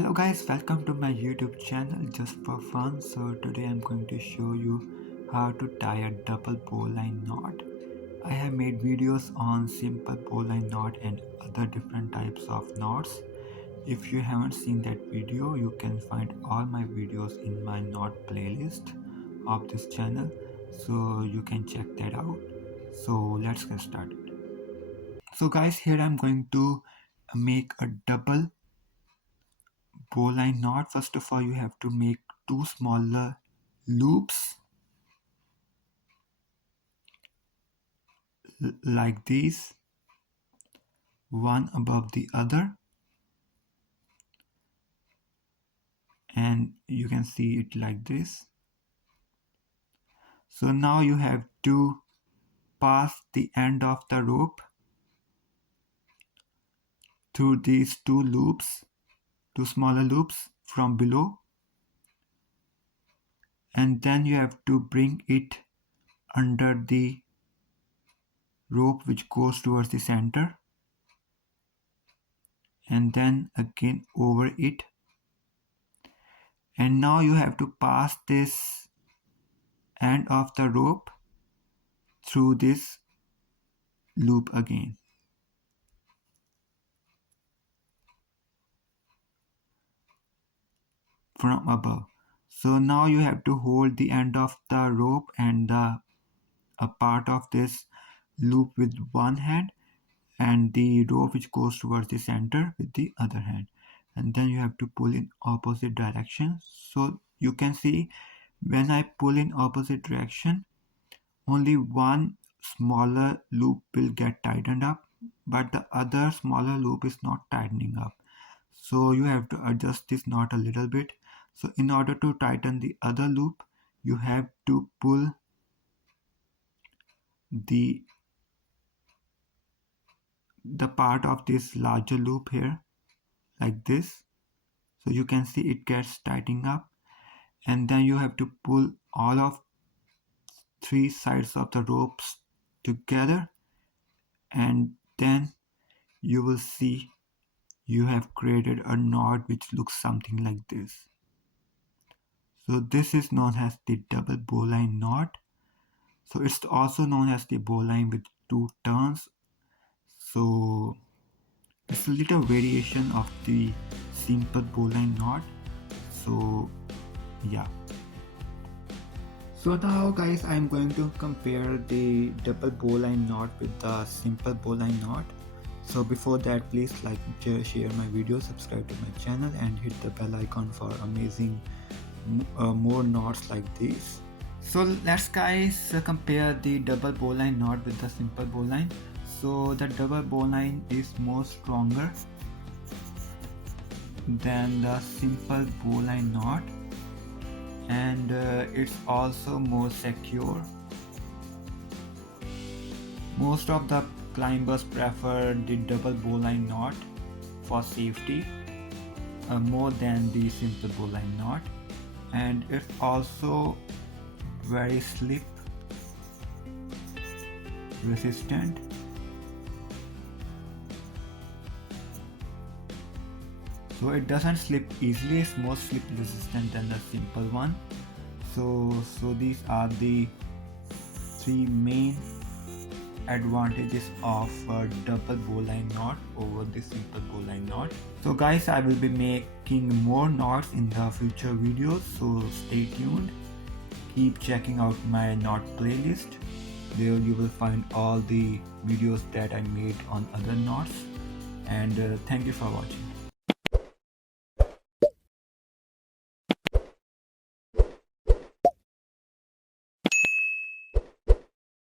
Hello guys, welcome to my YouTube channel just for fun. So today I'm going to show you how to tie a double bowline knot. I have made videos on simple bowline knot and other different types of knots. If you haven't seen that video, you can find all my videos in my knot playlist of this channel, so you can check that out. So let's get started. So guys, here I'm going to make a double bowline knot. First of all, you have to make two smaller loops like these, one above the other, and you can see it like this. So now you have to pass the end of the rope through these two loops, two smaller loops from below, and then you have to bring it under the rope which goes towards the center, and then again over it. And now you have to pass this end of the rope through this loop again. From above. So now you have to hold the end of the rope and a part of this loop with one hand and the rope which goes towards the center with the other hand, and then you have to pull in opposite direction. So you can see when I pull in opposite direction, only one smaller loop will get tightened up, but the other smaller loop is not tightening up. So you have to adjust this knot a little bit. So in order to tighten the other loop, you have to pull the part of this larger loop here like this. So you can see it gets tightening up, and then you have to pull all of three sides of the ropes together, and then you will see you have created a knot which looks something like this. So this is known as the double bowline knot. So it's also known as the bowline with two turns. So it's a little variation of the simple bowline knot. So yeah. So now guys, I'm going to compare the double bowline knot with the simple bowline knot. So before that, please like, share my video, subscribe to my channel, and hit the bell icon for amazing more knots like these. So let's guys compare the double bowline knot with the simple bowline. So the double bowline is more stronger than the simple bowline knot, and it's also more secure. Most of the climbers prefer the double bowline knot for safety more than the simple bowline knot, and it's also very slip resistant. So it doesn't slip easily, it's more slip resistant than the simple one. So these are the three main advantages of double bowline knot over the simple bowline knot. So guys, I will be making more knots in the future videos, so stay tuned. Keep checking out my knot playlist. There you will find all the videos that I made on other knots, and thank you for watching.